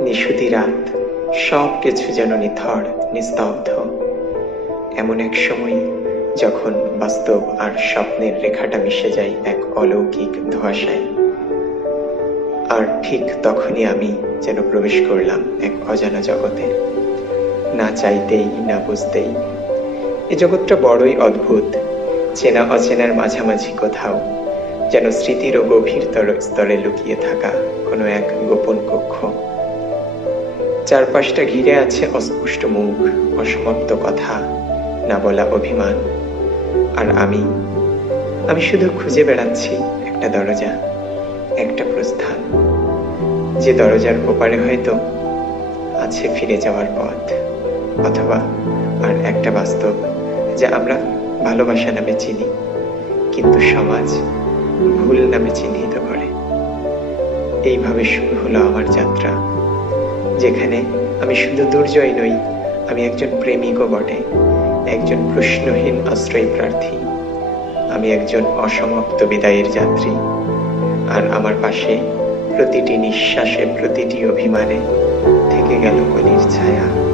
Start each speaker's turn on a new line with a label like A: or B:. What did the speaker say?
A: নিশুতি রাত, সব কিছু যেন নিথর, নিস্তব্ধ। এমন এক সময় যখন বাস্তব আর স্বপ্নের রেখাটা মিশে যায় এক অলৌকিক ধোঁয়াশায়। আর ঠিক তখনই আমি যেন প্রবেশ করলাম এক অজানা জগতে। না চাইতেই, না বুঝতেই। এ জগৎটা বড়ই অদ্ভুত, চেনা অচেনার মাঝামাঝি কোথাও, যেন স্মৃতিরও গভীরতর স্তরে লুকিয়ে থাকা কোনো এক গোপন কক্ষ। চারপাশটা ঘিরে আছে অস্পষ্ট মুখ, অসমাপ্ত কথা, না বলা অভিমান। আর আমি আমি শুধু খুঁজে বেড়াচ্ছি একটা দরজা, একটা প্রস্থান। যে দরজার ওপারে হয়তো আছে ফিরে যাওয়ার পথ, অথবা আর একটা বাস্তব যা আমরা ভালোবাসা নামে চিনি, কিন্তু সমাজ ভুল নামে চিহ্নিত করে। এইভাবে শুরু হলো আমার যাত্রা। যেখানে আমি শুধু দুর্জয় নই, আমি একজন প্রেমিকও বটে, একজন প্রশ্নহীন আশ্রয় প্রার্থী, আমি একজন অসমাপ্ত বিদায়ের যাত্রী, আর আমার পাশে প্রতিটি নিঃশ্বাসে প্রতিটি অভিমানে থেকে গেল কলির ছায়া।